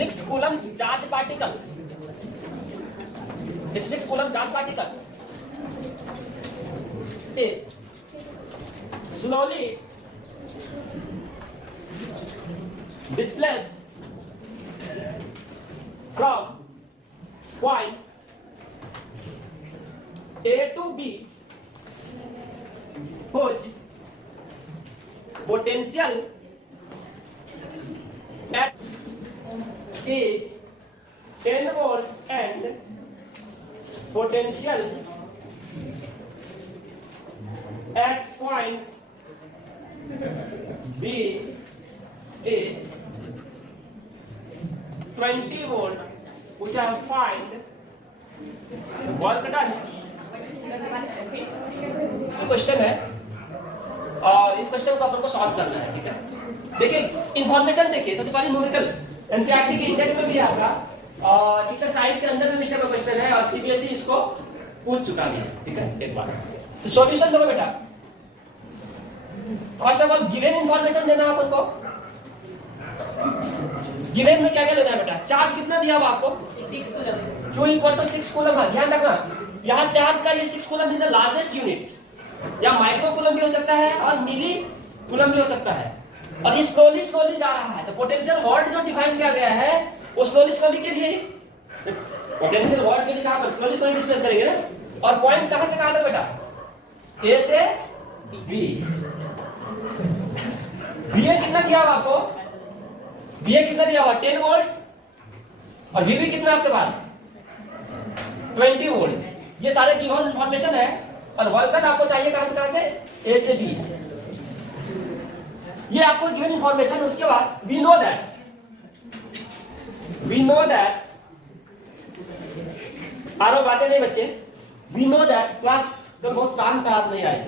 6 coulomb charge particle, if 6 coulomb charge particle slowly displace from point A to B whose potential at is 10 volt and potential at point B is 20 volt, which I find work done. Question है और इस question को अपन को solve करना है, ठीक है। देखिए इंफॉर्मेशन देखिए, सबसे पहले न्यूमेरिकल एनसीईआरटी के इंडेक्स में भी आपका और एक्सरसाइज के अंदर भी इसका क्वेश्चन है और सीबीएसई इसको पूछ चुका भी है, ठीक है। एक बार तो सॉल्यूशन दो बेटा। First of all given information देना है अपन को। गिवन में क्या क्या लेना है बेटा? चार्ज कितना दिया हुआ आपको? 6 coulomb. Q equal to 6 coulomb है, ध्यान रखना। यहाँ चार्ज का ये 6 coulomb is the largest unit, या माइक्रो कूलम भी हो सकता है और मिली कूलम भी हो सकता है, और ये स्लोली स्लोली जा रहा है। तो पोटेंशियल वोल्ट जो डिफाइन किया गया है वो स्लोली स्लोली के लिए, पोटेंशियल वोल्ट के लिए कहां पर स्लोली स्लोली डिस्कस करेंगे ना। और पॉइंट कहां से कहां तक बेटा? ए से बी। बीए कितना दिया हुआ आपको? बीए कितना दिया हुआ? 10 वोल्ट। और वीबी कितना आपके पास? 20 वोल्ट। ये सारे गिवन इंफॉर्मेशन है और वर्क डन आपको चाहिए कहां से? ए से बी। ये आपको गिवन इंफॉर्मेशन। उसके बाद वी नो दैट आरो बातें नहीं बच्चे। वी नो दैट क्लास तो बहुत शांत था, आप नहीं आए थे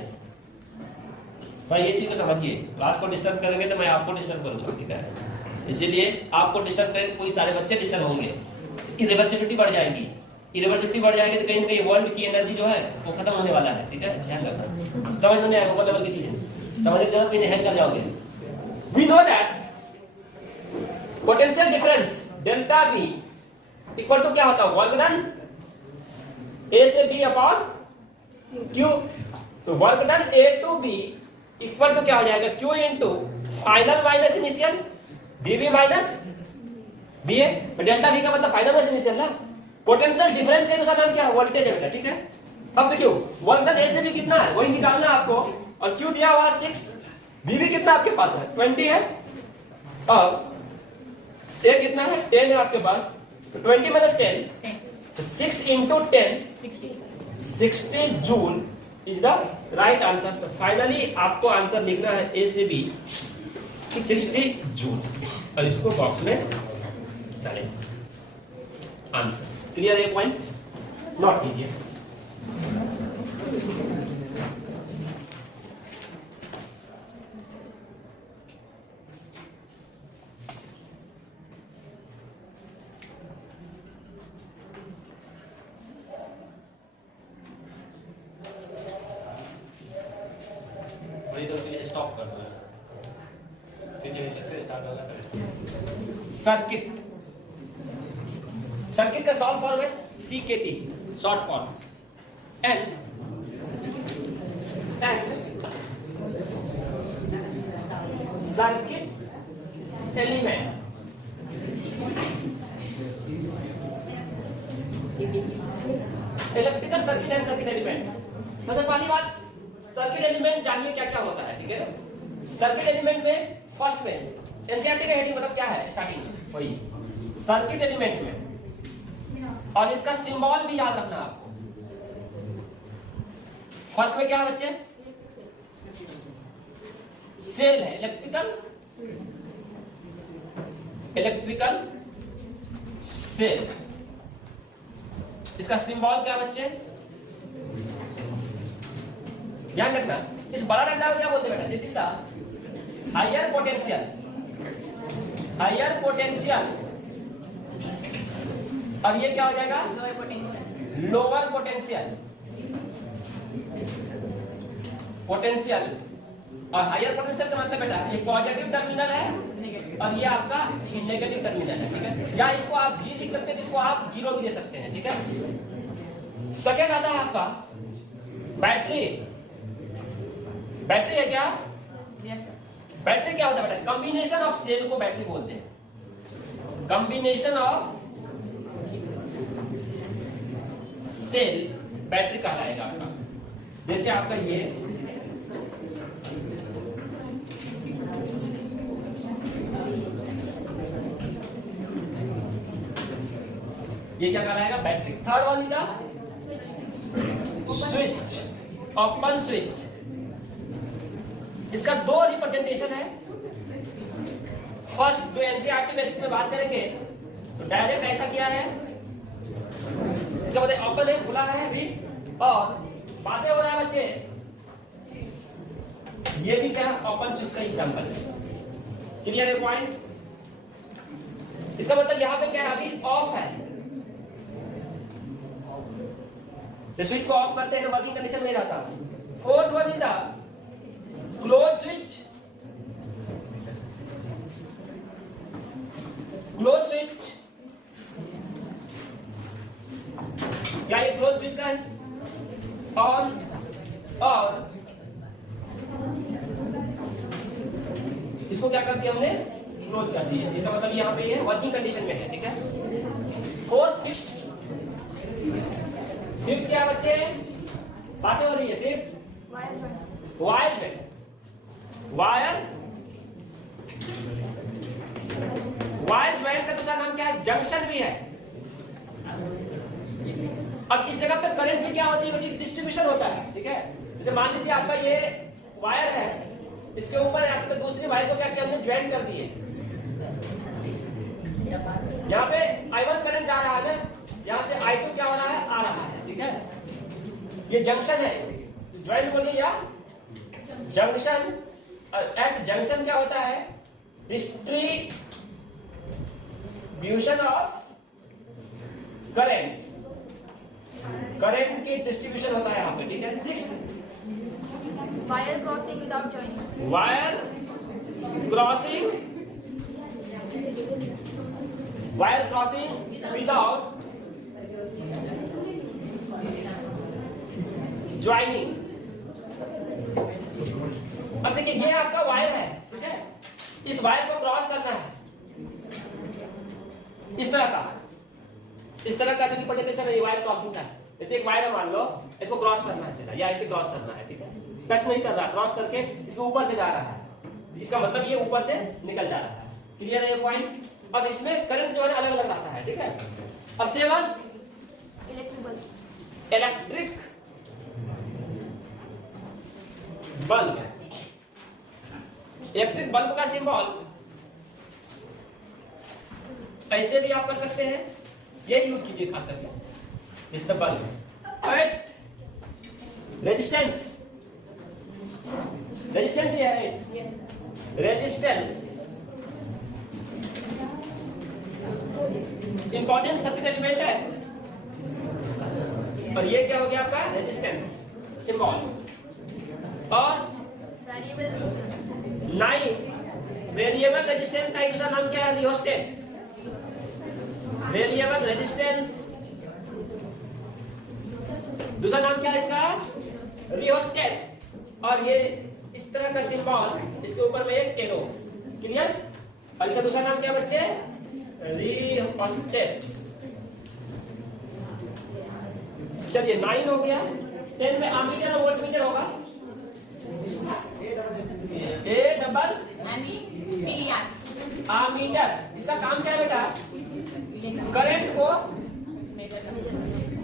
भाई, ये चीज को समझिए। क्लास को डिस्टर्ब करेंगे तो मैं आपको डिस्टर्ब करूंगा, ठीक है। इसीलिए आपको डिस्टर्ब करेंगे कोई सारे बच्चे डिस्टर्ब होंगे, इरिवर्सिबिलिटी बढ़ जाएगी। इरिवर्सिबिलिटी बढ़ जाएगी तो कहीं ना कहीं वर्ल्ड की एनर्जी जो है वो खत्म होने वाला है, ठीक है। ध्यान रखना, समझ में नहीं आएगा ऊपर लेवल की चीजें समझने की जरूरत नहीं, हेल्प कर जाओगे। We know that potential difference delta V equal to क्या होता है? वर्क डन ए से बी अपॉन क्यू। तो work done A to B equal to क्या हो जाएगा? Q into final minus initial, V B minus V A. Delta V का मतलब फाइनल माइनस इनिशियल ना। पोटेंशियल डिफरेंस का दूसरा नाम क्या है? वोल्टेज है बेटा, ठीक है। अब देखियो वर्क डन ए से बी कितना है वही निकालना है आपको, और क्यू दिया हुआ 6, बीबी कितना आपके पास है? 20 है, और ए कितना है? 10 है आपके पास। तो 20 माइनस 10 तो 6 into 10 60 joule is the right answer. तो फाइनली आपको आंसर लिखना है ए से बी 60 जूल, और इसको बॉक्स में डालें आंसर। क्लियर है पॉइंट? नोट कीजिए। स्टॉप कर दो, स्टार्ट होगा। सर्किट, सर्किट का शॉर्ट फॉर्म है CKT, short form. And circuit element, electrical circuit and circuit element. सबसे पहली बात, सर्किट एलिमेंट जानिए क्या क्या होता है, ठीक है। सर्किट एलिमेंट में फर्स्ट में एनसीईआरटी का हेडिंग मतलब क्या है? स्टार्टिंग में वही सर्किट एलिमेंट में, और इसका सिंबल भी याद रखना आपको। फर्स्ट में क्या है बच्चे? सेल है, इलेक्ट्रिकल सेल। इसका सिंबल क्या बच्चे? ध्यान रखना, इस बड़ा डंडा को क्या बोलते हैं बेटा? This is the higher potential, higher potential, और ये क्या हो जाएगा? Lower potential, lower potential, potential. और हायर पोटेंशियल का मतलब बेटा ये पॉजिटिव टर्मिनल है और ये आपका नेगेटिव टर्मिनल है, ठीक है। या इसको आप भी लिख सकते हैं, इसको आप जीरो भी दे सकते हैं, ठीक है। सेकेंड आता है आपका बैटरी। बैटरी है क्या? Yes sir. बैटरी क्या होता है बेटा? कॉम्बिनेशन ऑफ सेल को बैटरी बोलते हैं। कॉम्बिनेशन ऑफ सेल बैटरी कहलाएगा आपका। जैसे आपका ये क्या कहलाएगा? बैटरी। थर्ड वाली था स्विच, ओपन स्विच। इसका दो रिप्रेजेंटेशन है। फर्स्ट जो एनसीईआरटी बेसिस में बात करेंगे तो डायरेक्ट ऐसा किया है, इसका मतलब ओपन है, खुला है अभी, और बातें हो रहा है बच्चे, ये भी क्या ओपन स्विच का एग्जांपल है। क्लियर है पॉइंट? इसका मतलब यहां पे क्या है, अभी ऑफ है। तो स्विच को ऑफ करते हैं तो वर्किंग कंडीशन नहीं रहता। Fourth one is the close switch. Close switch क्या ये क्लोज स्विच का ऑन और इसको क्या कर दिया हमने? क्लोज कर दिया। इसका मतलब यहाँ पे ये वर्किंग कंडीशन में है, ठीक है। फोर्थ फिफ्थ क्या बच्चे बातें हो रही है? Fifth wire joint. Wire joint का दूसरा नाम क्या है? जंक्शन भी है। अब इस जगह पे करंट की क्या होती है? डिस्ट्रीब्यूशन होता है, ठीक है। जैसे मान लीजिए आपका ये वायर है, इसके ऊपर आपने दूसरी वायर को क्या किया? हमने ज्वाइंट कर दिए। यहाँ पे I1 करंट जा रहा है, यहाँ से I2 क्या हो रहा है? आ रहा है, ठीक है। ये जंक्शन है, ज्वाइंट बोलिए या जंक्शन। एट जंक्शन क्या होता है? Distribution of current. करंट की डिस्ट्रीब्यूशन होता है यहाँ पे, ठीक है। Sixth wire crossing without joining. Wire crossing without joining. अब देखिए ये आपका वायर है, ठीक है। इस वायर को क्रॉस करना है, इस तरह का जो रिप्रेजेंटेशन है वायर क्रॉसिंग का। जैसे एक वायर है, मान लो इसको क्रॉस करना है, चला या इसे क्रॉस करना है, ठीक है। टच नहीं कर रहा, क्रॉस करके इसके ऊपर से जा रहा है, इसका मतलब ये ऊपर से निकल जा रहा है। क्लियर है ये पॉइंट? अब इसमें करंट जो है अलग अलग रहता है, ठीक है। अब seven electric bulb. Electric bulb का सिंबल ऐसे भी आप कर सकते हैं, ये यूज कीजिए खास करके। इस बल्ब रेजिस्टेंस ही है, रेजिस्टेंस इंपॉर्टेंट सर्किट एलिमेंट है। और ये क्या हो गया आपका? Resistance symbol. और 9 वेरिएबल रेजिस्टेंस का दूसरा नाम क्या है? रियोस्टेट। वेरिएबल रेजिस्टेंस दूसरा नाम क्या है इसका? रियोस्टेट। और ये इस तरह का सिंबल, इसके ऊपर में एक एरो। क्लियर? और इसका दूसरा नाम क्या बच्चे? रियोस्टेट। चलिए 9 हो गया। 10 में एमीटर और वोल्टमीटर होगा। A double ammeter. इसका काम क्या है बेटा?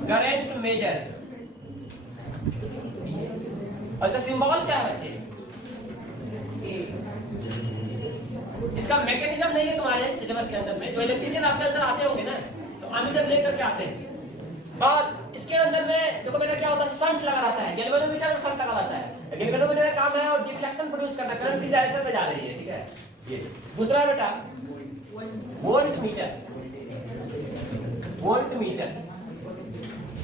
Current measure. और इसका सिंबल क्या है बच्चे? इसका मैकेनिज्म नहीं है तुम्हारे सिलेबस के अंदर में। जो इलेक्ट्रीशियन आपके अंदर आते होंगे ना, तो एमीटर लेकर के आते हैं। और इसके अंदर में देखो बेटा क्या होता है? शंट लगा रहता है। गैल्वेनोमीटर में शंट लगा रहता है। गैल्वेनोमीटर का काम है और डिफ्लेक्शन प्रोड्यूस करना, करंट किस डायरेक्शन में जा रही है, ठीक है। ये दूसरा बेटा वोल्टमीटर।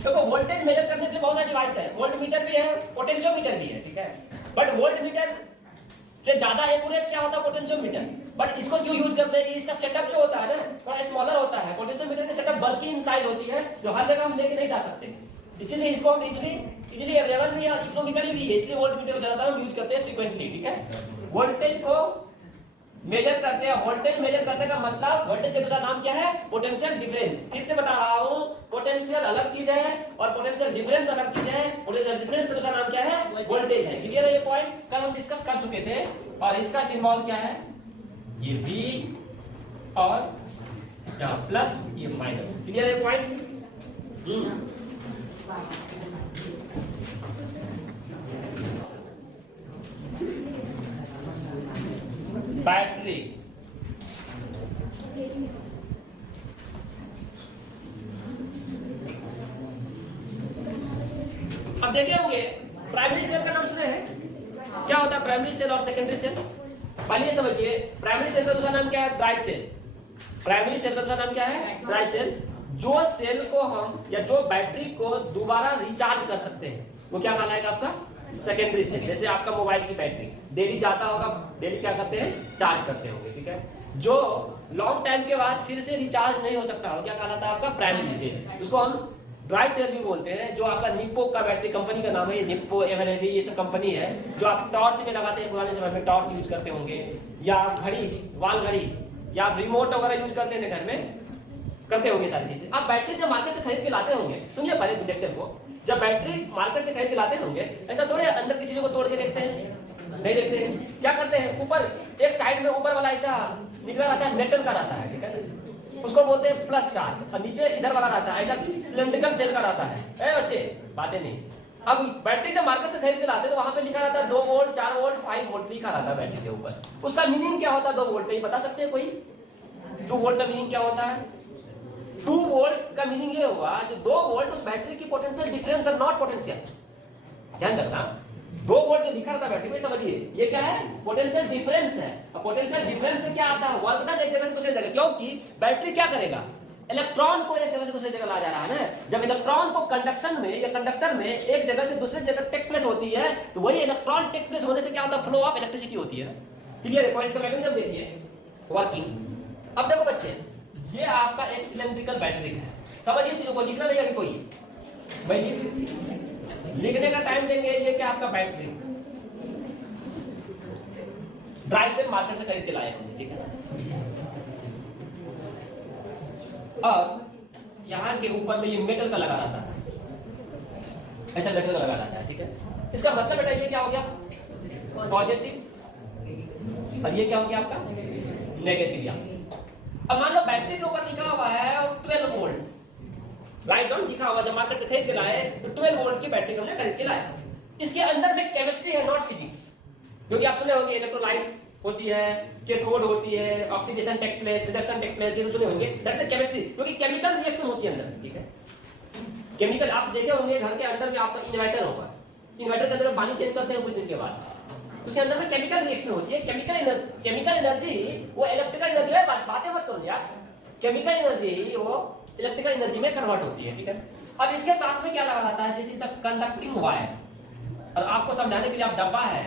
देखो वोल्टेज मेजर करने के लिए बहुत सारे डिवाइस है। वोल्टमीटर भी है, पोटेंशियोमीटर भी है, ठीक है। बट वोल्टमीटर से ज्यादा एक्यूरेट क्या होता है? पोटेंशियोमीटर। बट इसको क्यों यूज करते हैं? इसका सेटअप जो होता है ना थोड़ा स्मॉलर होता है। पोटेंशियोमीटर की सेटअप बल्कि इन साइज होती है जो हर जगह हम लेके नहीं जा सकते, इसीलिए इसको हम इजीली अवेलेबल भी है, इकोनॉमिकली भी है, इसलिए वोल्टमीटर ज्यादातर हम यूज करते हैं फ्रीक्वेंटली। ठीक है, वोल्टेज को मेजर करते हैं। वोल्टेज मेजर करने का मतलब, वोल्टेज का दूसरा नाम क्या है? Potential difference. फिर से बता रहा हूं, पोटेंशियल अलग चीज है और पोटेंशियल डिफरेंस अलग चीज है। पोटेंशियल डिफरेंस का दूसरा नाम क्या है? वोल्टेज है। क्लियर है ये पॉइंट? कल हम डिस्कस कर चुके थे। और इसका सिंबल क्या है? ये V और प्लस, ये माइनस। क्लियर है पॉइंट? बैटरी अब देखे होंगे प्राइमरी सेल का नाम सुने हैं? क्या होता है प्राइमरी सेल और सेकेंडरी सेल? पहले ये समझिए, प्राइमरी सेल का दूसरा नाम क्या है? Dry cell. प्राइमरी सेल का दूसरा नाम क्या है? Dry cell. जो सेल को हम या जो बैटरी को दोबारा रिचार्ज कर सकते हैं वो क्या कहलाएगा आपका? Secondary cell. जैसे आपका मोबाइल की बैटरी डेली जाता होगा, डेली क्या करते हैं? चार्ज करते होंगे। ठीक है, जो लॉन्ग टाइम के बाद फिर से रिचार्ज नहीं हो सकता हो, क्या कहलाता है? आपका प्राइमरी सेल। उसको हम ड्राई सेल भी बोलते हैं। जो आपका निप्पो का बैटरी कंपनी का नाम है, ये निप्पो एवरेडी, ये सब कंपनी है जो आप टॉर्च में लगाते हैं। पुराने समय में टॉर्च यूज करते होंगे, या घड़ी, वाल घड़ी, या रिमोट वगैरह यूज करते हैं घर में, करते होंगे सारी चीजें। आप बैटरी जब मार्केट से खरीद के लाते होंगे, सुनिए पहले लेक्चर को, जब बैटरी मार्केट से खरीद के लाते होंगे ऐसा थोड़े अंदर की चीजों को तोड़ के देखते हैं, नहीं देखते हैं। क्या करते हैं? ऊपर एक साइड में ऊपर वाला ऐसा निकला रहता है, मेटल का रहता है। ठीक है, उसको बोलते हैं प्लस चार्ज, और नीचे इधर वाला रहता है ऐसा सिलेंड्रिकल सेल का रहता है। ए बच्चे, बातें नहीं। अब बैटरी जब मार्केट से खरीद के लाते तो वहां पे लिखा रहता है 2 वोल्ट, 4 वोल्ट, 5 वोल्ट लिखा रहता है बैटरी के ऊपर। उसका मीनिंग क्या होता है 2 वोल्ट? नहीं बता सकते हैं कोई? 2 वोल्ट का मीनिंग क्या होता है? 2 वोल्ट का मीनिंग ये हुआ जो 2 वोल्ट उस बैटरी की पोटेंशियल डिफरेंस है, नॉट पोटेंशियल। ध्यान रखना, 2 वोल्ट जो लिखा रहता है बैटरी में, समझिए ये क्या है? पोटेंशियल डिफरेंस है। और पोटेंशियल डिफरेंस से क्या आता है? वर्क डन एक जगह से दूसरी जगह। क्योंकि बैटरी क्या करेगा? इलेक्ट्रॉन को एक जगह से दूसरी जगह ला जा रहा है ना। जब इलेक्ट्रॉन को कंडक्शन में या कंडक्टर में एक जगह से दूसरी जगह टेक प्लेस होती है तो वही इलेक्ट्रॉन टेक प्लेस होने से क्या होता है? फ्लो ऑफ इलेक्ट्रिसिटी होती है ना। क्लियर है? पॉइंट का मैकेनिज्म देखिए वर्किंग। अब देखो बच्चे, ये आपका एक सिलेंड्रिकल बैटरी है। समझिए चीजों को, लिखना नहीं अभी कोई, भाई लिखने का टाइम देंगे। ये क्या आपका बैटरी ड्राई सेल मार्केट से खरीद के लाए होंगे। ठीक है ना, अब यहां के ऊपर में ये मेटल का लगा रहता है, ऐसा मेटल का लगा रहता है। ठीक है, इसका मतलब बेटा ये क्या हो गया? पॉजिटिव, और ये क्या हो गया आपका? नेगेटिव। अब मान लो बैटरी के ऊपर लिखा हुआ है 12 वोल्ट, राइट डाउन लिखा हुआ, जब मार्केट से खरीद के लाए तो 12 वोल्ट की बैटरी हमने खरीद के लाया। इसके अंदर में केमिस्ट्री है, नॉट फिजिक्स। क्योंकि आप सुने होंगे इलेक्ट्रोलाइट होती है, कैथोड होती है, oxidation take place, reduction take place, ये सुने होंगे। दैट इज केमिस्ट्री, क्योंकि केमिकल रिएक्शन होती है अंदर। ठीक है, केमिकल आप देखे होंगे घर के अंदर में आपका इन्वर्टर होगा, इन्वर्टर के अंदर पानी चेंज करते हैं कुछ दिन के बाद, उसके अंदर में केमिकल रिएक्शन होती है। केमिकल एनर्जी वो इलेक्ट्रिकल एनर्जी है, बातें मत करो यार। केमिकल एनर्जी वो इलेक्ट्रिकल एनर्जी में कन्वर्ट होती है। ठीक है, अब इसके साथ में क्या लगा रहता है? This is the conducting wire. और आपको समझाने के लिए आप डब्बा है,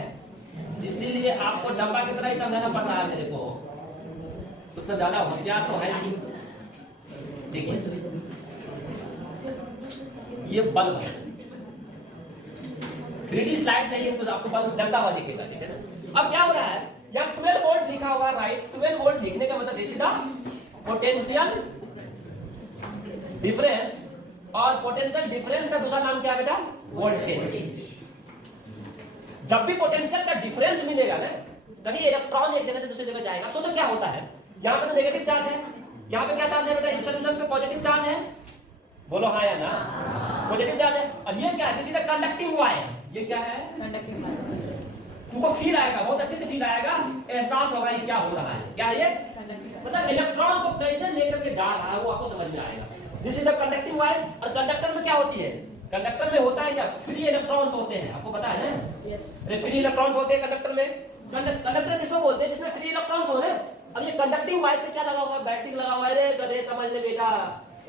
इसीलिए आपको डब्बा की तरह ही समझाना पड़ रहा है मेरे को, उतना ज्यादा होशियार तो है नहीं। देखिए ये बल्ब है, 3D स्लाइड नहीं है तो आपको बल्ब जलता हुआ दिखेगा। ठीक है ना, अब क्या हो रहा है? यहाँ 12 वोल्ट लिखा हुआ, राइट? 12 वोल्ट लिखने का मतलब सीधा पोटेंशियल डिफरेंस, और पोटेंशियल डिफरेंस का दूसरा नाम क्या है बेटा? वोल्टेज। जब भी पोटेंशियल का डिफरेंस मिलेगा ना तभी इलेक्ट्रॉन एक जगह से दूसरी जगह जाएगा। तो क्या होता है? यहाँ पे तो नेगेटिव चार्ज है, यहाँ पे क्या चार्ज है बेटा? इस टर्मिनल पे पॉजिटिव चार्ज है। बोलो हाँ या ना? पॉजिटिव चार्ज है। और ये क्या है? This is the conducting wire. ये क्या है? Conducting wire. तुमको फील आएगा, बहुत अच्छे से फील आएगा, एहसास होगा ये क्या हो रहा है। क्या है ये? मतलब इलेक्ट्रॉन को कैसे लेकर के जा रहा है वो आपको समझ में आएगा। This is the conducting wire. और कंडक्टर में क्या होती है? कंडक्टर में होता है क्या? फ्री इलेक्ट्रॉन्स होते हैं, आपको पता है ना? यस। फ्री इलेक्ट्रॉन्स होते हैं कंडक्टर में। कंडक्टर किसको बोलते हैं? जिसमें फ्री इलेक्ट्रॉन्स हो रहे। अब ये कंडक्टिंग वायर से क्या लगा हुआ है? बैटरी लगा हुआ है। अरे गधे समझ ले बेटा,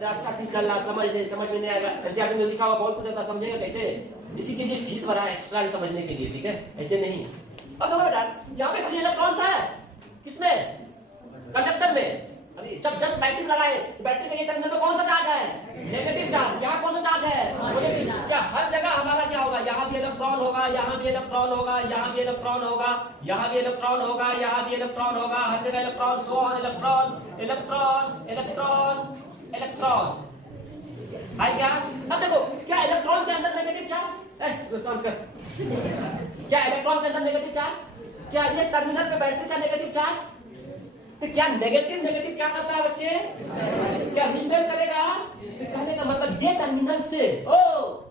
अच्छा चीज चल रहा, समझ में नहीं आएगा। एनसीईआरटी में लिखा हुआ बहुत कुछ आता, समझेगा कैसे? इसी के लिए फीस भरा है एक्स्ट्रा समझने के लिए। ठीक है, ऐसे नहीं। अब देखो बेटा, यहाँ पे फ्री इलेक्ट्रॉन्स है, किसमें? कंडक्टर में जब जस्ट बैटरी लगाए, बैटरी का ये टर्मिनल में कौन सा चार्ज है? Negative charge. यहाँ कौन सा चार्ज है? पॉजिटिव। क्या हर जगह हमारा क्या होगा? यहाँ भी इलेक्ट्रॉन होगा, यहाँ भी इलेक्ट्रॉन होगा, यहाँ भी इलेक्ट्रॉन होगा, यहाँ भी इलेक्ट्रॉन होगा, यहाँ भी इलेक्ट्रॉन होगा, हर जगह electron, so on, electron electron electron electron. आई क्या? अब देखो, क्या इलेक्ट्रॉन के अंदर नेगेटिव चार्ज? शांत कर। क्या इलेक्ट्रॉन के अंदर नेगेटिव चार्ज? क्या ये टर्मिनल पे बैटरी का नेगेटिव चार्ज? तो क्या नेगेटिव नेगेटिव क्या करता है बच्चे? क्या रिपेल करेगा? तो कहने का मतलब ये टर्मिनल से,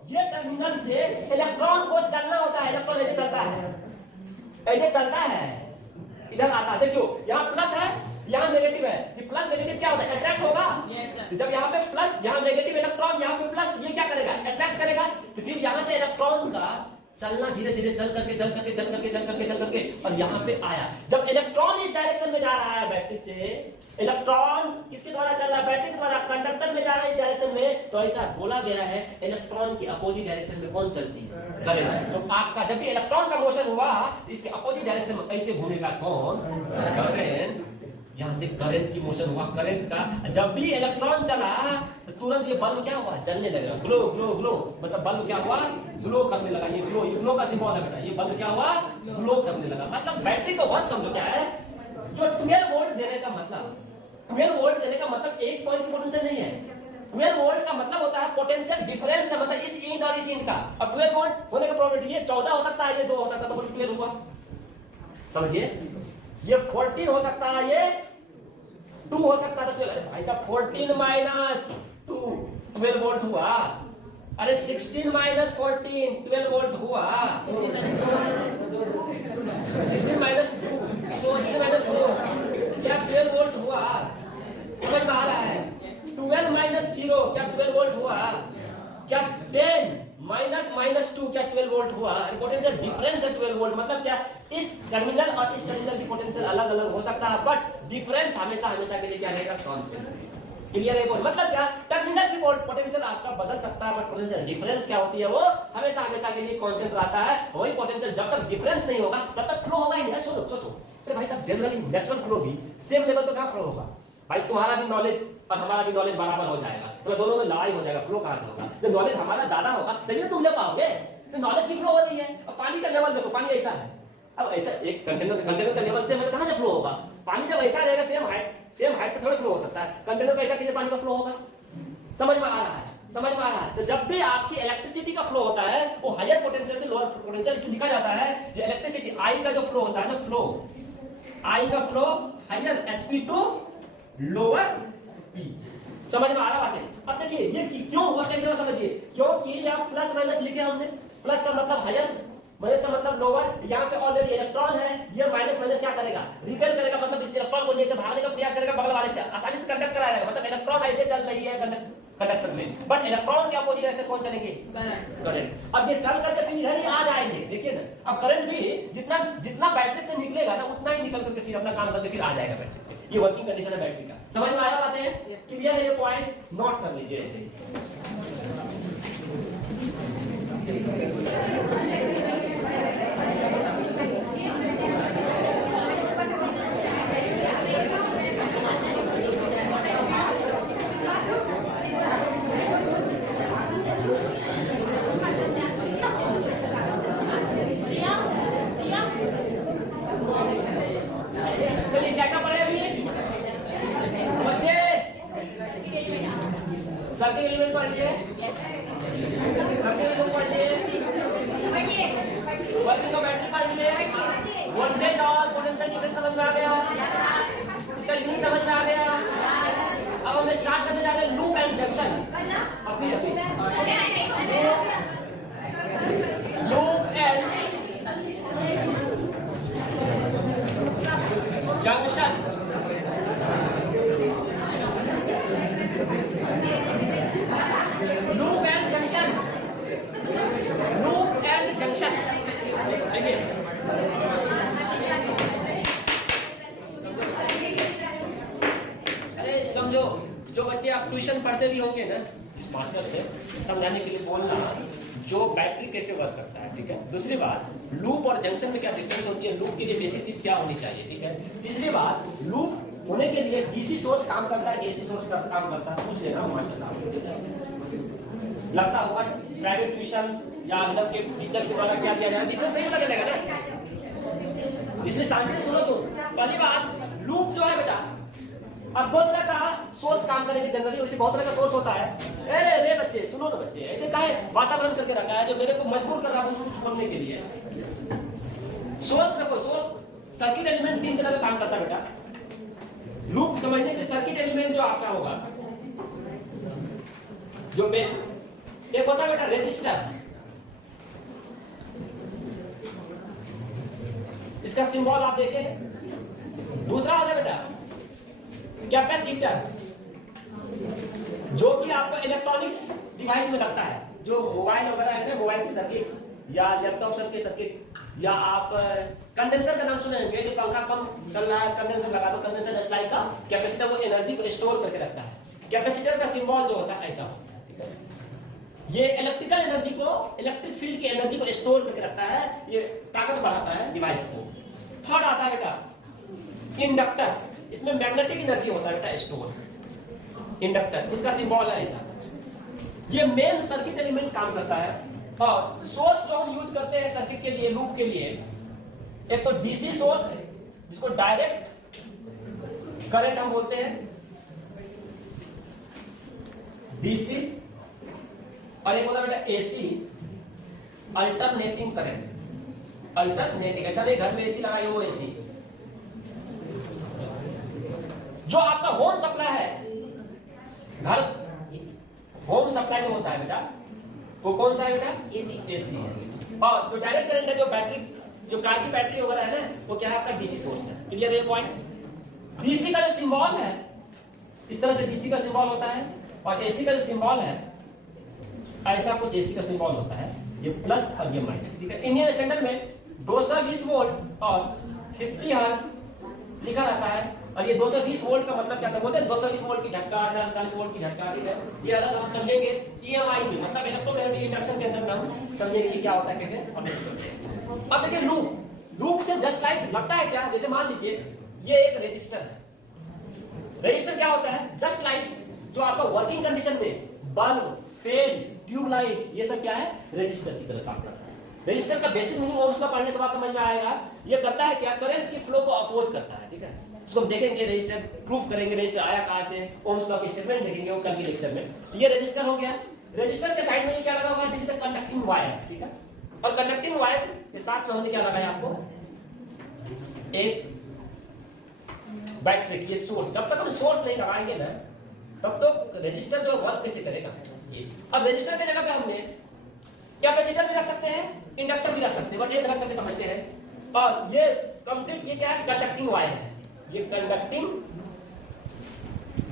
ये टर्मिनल से इलेक्ट्रॉन को चलना होता है। इलेक्ट्रॉन ऐसे चलता है, ऐसे चलता है, इधर आता है। देखो यहाँ प्लस है, यहाँ नेगेटिव है। ये प्लस नेगेटिव क्या होता है? अट्रैक्ट होगा। तो जब यहाँ पे प्लस, यहाँ नेगेटिव इलेक्ट्रॉन, यहाँ पे प्लस, ये क्या करेगा? अट्रैक्ट करेगा। तो फिर यहाँ से इलेक्ट्रॉन का चलना धीरे धीरे चल करके और यहाँ पे आया। जब इलेक्ट्रॉन इस डायरेक्शन में जा रहा है बैटरी से, इलेक्ट्रॉन किसके द्वारा चल रहा है? बैटरी के द्वारा कंडक्टर में जा रहा है इस डायरेक्शन में। तो ऐसा बोला गया है इलेक्ट्रॉन की अपोजिट डायरेक्शन में कौन चलती है? करंट। तो आपका जब भी इलेक्ट्रॉन का मोशन हुआ, इसके अपोजिट डायरेक्शन में कैसे घूमेगा? कौन? करंट। यहाँ से करंट की मोशन हुआ, करंट का। जब भी इलेक्ट्रॉन चला तो तुरंत ये बल्ब क्या हुआ? जलने लगा। ग्लो ग्लो ग्लो, मतलब बल्ब क्या हुआ? ग्लो करने लगा। ये ग्लो का सिंबल है बेटा। ये बल्ब क्या हुआ? ग्लो करने लगा। मतलब बैटरी को बहुत समझो क्या है। जो 12 वोल्ट देने का मतलब, 12 वोल्ट देने का मतलब एक पॉइंट की पोटेंशियल नहीं है। 12 वोल्ट का मतलब होता है पोटेंशियल डिफरेंस है, मतलब इस इंड और इस इंड का। और 12 वोल्ट होने का प्रोबेबिलिटी ये 14 हो सकता है, ये 2 हो सकता है, तो 12 हुआ। समझिए, ये 14 हो सकता है, ये 2 हो सकता है, तो 12। भाई साहब 14 माइनस 2 12 वोल्ट हुआ। अरे 16 माइनस 14 12 वोल्ट हुआ। 16 माइनस 2 क्या 12 वोल्ट हुआ? समझ में आ रहा है? 12 माइनस 0 क्या 12 वोल्ट हुआ? क्या 10 माइनस माइनस 2 क्या 12 वोल्ट हुआ? पोटेंशियल डिफरेंस है 12 वोल्ट। मतलब क्या? इस टर्मिनल और इस टर्मिनल की पोटेंशियल अलग अलग हो सकता है, बट डिफरेंस हमेशा हमेशा के लिए क्या रहेगा? कांस्टेंट। क्लियर है? बोल मतलब क्या? टर्मिनल की पोटेंशियल आपका बदल सकता है, बट पोटेंशियल डिफरेंस क्या होती है? वो हमेशा हमेशा के लिए कांस्टेंट रहता है। वही पोटेंशियल जब तक डिफरेंस नहीं होगा तब तक फ्लो होगा ही नहीं। सोचो अरे भाई साहब, जनरली नेचुरल फ्लो भी सेम लेवल पे कहां फ्लो होगा? भाई तुम्हारा भी नॉलेज और हमारा भी नॉलेज बराबर हो जाएगा, तो दोनों में लड़ाई हो जाएगा। फ्लो कहां से होगा? जब नॉलेज हमारा ज्यादा होगा तभी तो तुम ले पाओगे। तो नॉलेज की फ्लो हो रही है। अब पानी का लेवल देखो, पानी ऐसा है। अब ऐसा एक कंटेनर का लेवल सेम है, कहां से फ्लो होगा? पानी जब ऐसा रहेगा सेम हाइट पे थोड़ा फ्लो हो सकता है। कंटेनर का ऐसा कीजिए, पानी का फ्लो होगा। समझ में आ रहा है? समझ में आ रहा है? तो जब भी आपकी इलेक्ट्रिसिटी का फ्लो होता है, वो हायर पोटेंशियल से लोअर पोटेंशियल, इसको लिखा जाता है जो इलेक्ट्रिसिटी आई का जो फ्लो होता है ना, फ्लो आई का flow higher HP to lower P. समझ में आ रहा बात है? अब देखिए ये क्यों हुआ, कैसे समझिए। क्योंकि यहाँ प्लस माइनस लिखे हमने। प्लस का मतलब हायर, माइनस का मतलब लोअर। यहाँ पे ऑलरेडी इलेक्ट्रॉन है, ये माइनस माइनस क्या करेगा? रिपेल करेगा, मतलब इस इलेक्ट्रॉन को लेकर भागने का प्रयास करेगा, बगल वाले से आसानी से कंडक्ट कराएगा। मतलब इलेक्ट्रॉन ऐसे चल रही है कंडक्टर में, बट इलेक्ट्रॉन के अपोजिट ऐसे कौन चलेंगे? करंट। अब ये चल करके फिर इधर ही आ जाएंगे। देखिए ना, अब करंट भी जितना बैटरी से निकलेगा ना, उतना ही निकल करके फिर अपना काम करके फिर आ जाएगा बैटरी पे। ये वर्किंग कंडीशन है बैटरी का। समझ में आया बातें? क्लियर है? ये पॉइंट नोट कर लीजिए ऐसे। चलिए क्या क्या पढ़े अभी बच्चे? सर्किट एलिमेंट पढ़ लिए, सर्किट एलिमेंट पढ़ लिए, वर्किंग ऑफ बैटरी पढ़ लिए, वोल्टेज और पोटेंशियल डिफरेंस समझ में आ गया, इसका यूनिट समझ में आ गया। अब हम स्टार्ट करने जा रहे हैं लूप एंड जंक्शन। अभी loop and junction. Loop and junction, loop and junction. देखिए अरे समझो, जो बच्चे आप ट्यूशन पढ़ते भी होंगे ना, इस मास्टर से समझाने के लिए बोल रहा हूं जो बैटरी कैसे वर्क करता है, ठीक है। दूसरी बात, लूप और जंक्शन में क्या डिफरेंस होती है, लूप के लिए बेसिक चीज क्या होनी चाहिए, ठीक है। तीसरी बात, लूप होने के लिए डीसी सोर्स काम करता है, एसी सोर्स का काम करता है, पूछ लेना मास्टर साहब से। लगता हुआ प्राइवेट ट्यूशन या मतलब के टीचर के द्वारा क्या दिया जाए दिक्कत नहीं पता चलेगा ना। इसलिए शांति सुनो तुम। पहली बात लूप जो है बेटा, अब दो तरह का सोर्स काम करेंगे जनरली, उसे बहुत तरह का सोर्स होता है। अरे रे बच्चे सुनो ना बच्चे, ऐसे काहे वातावरण करके रखा है जो मेरे को मजबूर कर रहा है उसको समझने के लिए। सोर्स देखो, सोर्स सर्किट एलिमेंट तीन तरह का काम करता है बेटा। लूप समझने के सर्किट एलिमेंट जो आपका होगा, जो एक होता है बेटा रेजिस्टर, इसका सिंबल आप देखें। दूसरा होता है बेटा कैपेसिटर, जो कि आपको इलेक्ट्रॉनिक्स डिवाइस में लगता है, जो मोबाइल वगैरह है ना, मोबाइल की सर्किट या लैपटॉप सर्किट सर्किट, या आप कंडेंसर का नाम सुने होंगे, जो पंखा कम चल रहा है कंडेंसर लगा दो, कंडेंसर जस्ट लाइक का कैपेसिटर, वो एनर्जी को स्टोर करके रखता है। कैपेसिटर का सिंबल जो होता है ऐसा होता है, ठीक है। ये इलेक्ट्रिकल एनर्जी को, इलेक्ट्रिक फील्ड की एनर्जी को स्टोर करके रखता है, ये ताकत बढ़ाता है डिवाइस को। थर्ड आता है बेटा इंडक्टर, इसमें मैग्नेटिक एनर्जी होता है बेटा स्टोर। इंडक्टर इसका सिंबल है ऐसा। ये मेन सर्किट एलिमेंट काम करता है। और सोर्स जो हम यूज करते हैं सर्किट के लिए, लूप के लिए, एक तो डीसी सोर्स है जिसको डायरेक्ट करंट हम बोलते हैं डीसी, और एक होता है बेटा एसी अल्टरनेटिंग करंट। अल्टरनेटिंग ऐसा नहीं घर में एसी लगाए वो एसी। जो आपका होम सप्लाई है, घर होम सप्लाई जो होता है बेटा, वो कौन सा है बेटा? एसी है। और जो डायरेक्ट करंट है, जो बैटरी, जो कार की बैटरी वगैरह है ना, वो क्या है आपका डीसी सोर्स है। क्लियर है पॉइंट? डीसी का जो सिंबल है इस तरह से डीसी का सिंबल होता है, और एसी का जो सिंबल है ऐसा कुछ एसी का सिंबल होता है, ये प्लस और ये माइनस, ठीक है। इंडियन स्टैंडर्ड में 220 वोल्ट और 50 हर्ट्ज लिखा रहता है। और ये 220 वोल्ट का मतलब क्या बोलते हैं? 220 वोल्ट की झटका, 40 वोल्ट की झटका, ठीक है। ये अलग हम समझेंगे ईएमआई में, मतलब इलेक्ट्रोमैग्नेटिक इंडक्शन के अंदर हम समझेंगे कि क्या होता है, कैसे। अब देखिए लूप से जस्ट लाइक लगता है क्या, जैसे मान लीजिए ये एक रेजिस्टर है। रेजिस्टर क्या होता है? जस्ट लाइक जो आपका वर्किंग कंडीशन में बल्ब, फैन, ट्यूबलाइट, ये सब क्या है? रेजिस्टर की तरह काम करता है। रेजिस्टर का बेसिक मीनिंग ओम्स का पढ़ने के बाद समझ में आएगा। ये करता है क्या? करंट की फ्लो को अपोज करता है, ठीक है। उसको हम देखेंगे, रेजिस्टर प्रूफ करेंगे, रेजिस्टर आया कहां से, ओम्स लॉ के स्टेटमेंट देखेंगे वो कल के लेक्चर में। ये रेजिस्टर हो गया। रेजिस्टर के साइड में ये क्या लगा हुआ है? This is the conducting wire, ठीक है। और कंडक्टिंग वायर के साथ में हमने क्या लगाया आपको? एक बैटरी, ये सोर्स। जब तक हम सोर्स नहीं लगाएंगे ना, तब तो रेजिस्टर जो वर्क कैसे करेगा। अब रेजिस्टर की जगह पे हमने कैपेसिटर भी रख सकते हैं, इंडक्टर भी रख सकते हैं, बट एक रख करके समझते हैं। और ये कंप्लीट ये क्या है? कंडक्टिंग वायर है। ये कंडक्टिंग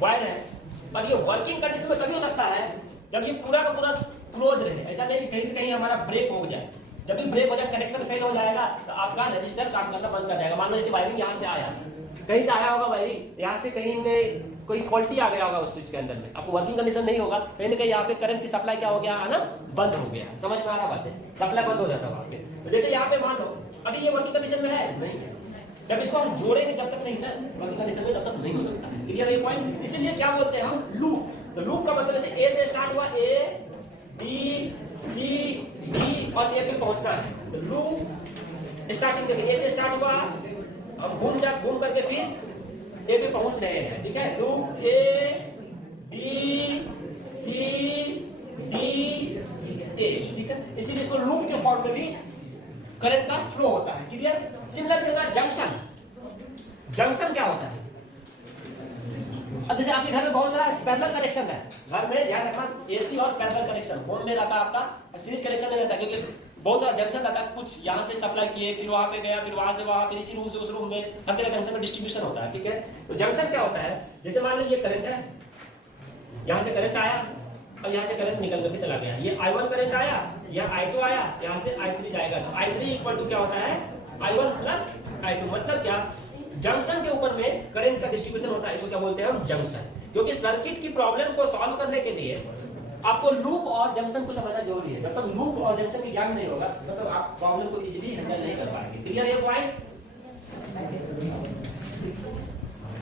वायर है, और ये वर्किंग कंडीशन में तभी हो सकता है जब ये पूरा का पूरा क्लोज रहे। ऐसा नहीं कहीं से कहीं हमारा ब्रेक हो जाए। जब भी ब्रेक हो जाए, कनेक्शन फेल हो जाएगा, तो आपका रजिस्टर काम करना बंद कर जाएगा। मान लो ऐसी वायरिंग यहाँ से आया, कहीं से आया होगा वायरिंग, यहाँ से कहीं में कोई फॉल्टी आ गया होगा उस स्विच के अंदर में, आपको वर्किंग कंडीशन नहीं होगा, कहीं ना कहीं यहाँ पे करंट की सप्लाई क्या हो गया है ना, बंद हो गया। समझ में आ रहा बात है? सप्लाई बंद हो जाता है वहाँ पे। जैसे यहाँ पे मान लो अभी ये वर्किंग कंडीशन में है, नहीं है। जब इसको हम जोड़ेंगे जब तक नहीं ना वर्किंग कंडीशन में, तब तक नहीं हो सकता। क्लियर है पॉइंट? इसीलिए क्या बोलते हैं हम? लूप। तो लूप का मतलब जैसे ए से स्टार्ट हुआ, ए बी सी डी और ए पे पहुंचना है। तो लूप स्टार्टिंग देखिए, ए से स्टार्ट हुआ, अब घूम करके फिर ए पे पहुंच रहे हैं, ठीक है। Loop A B C D A, ठीक है। इसीलिए इसको लूप के फॉर्म में भी करंट का फ्लो होता है। क्लियर? सिमिलर होगा जंक्शन। जंक्शन क्या होता है? अब जैसे आपके घर में बहुत सारा पैरेलल कनेक्शन है, घर में ध्यान रखना एसी और पैरेलल कनेक्शन होम में रहता है आपका, सीरीज कनेक्शन नहीं रहता, क्योंकि बहुत सारा जंक्शन रहता है। कुछ यहाँ से सप्लाई किए, फिर वहां पे गया, फिर वहां से वहां, फिर इसी रूम से उस रूम में, हर जगह जंक्शन में डिस्ट्रीब्यूशन होता है, ठीक है। तो जंक्शन क्या होता है? जैसे मान लीजिए करंट है, यहाँ से करंट आया और यहाँ से करंट निकल करके चला गया। ये I1 करंट आया, यहाँ I2 आया, यहाँ से I3 जाएगा। तो I3 इक्वल टू क्या होता है? I1 plus I2। मतलब क्या? जंक्शन के ऊपर में करंट का डिस्ट्रीब्यूशन होता है, इसको क्या बोलते हैं हम? जंक्शन। क्योंकि सर्किट की प्रॉब्लम को सॉल्व करने के लिए आपको लूप और जंक्शन को समझना जरूरी है। जब तक लूप और जंक्शन की ज्ञान नहीं होगा, तब तक आप प्रॉब्लम को इजीली हैंडल नहीं कर पाएंगे। क्लियर है पॉइंट?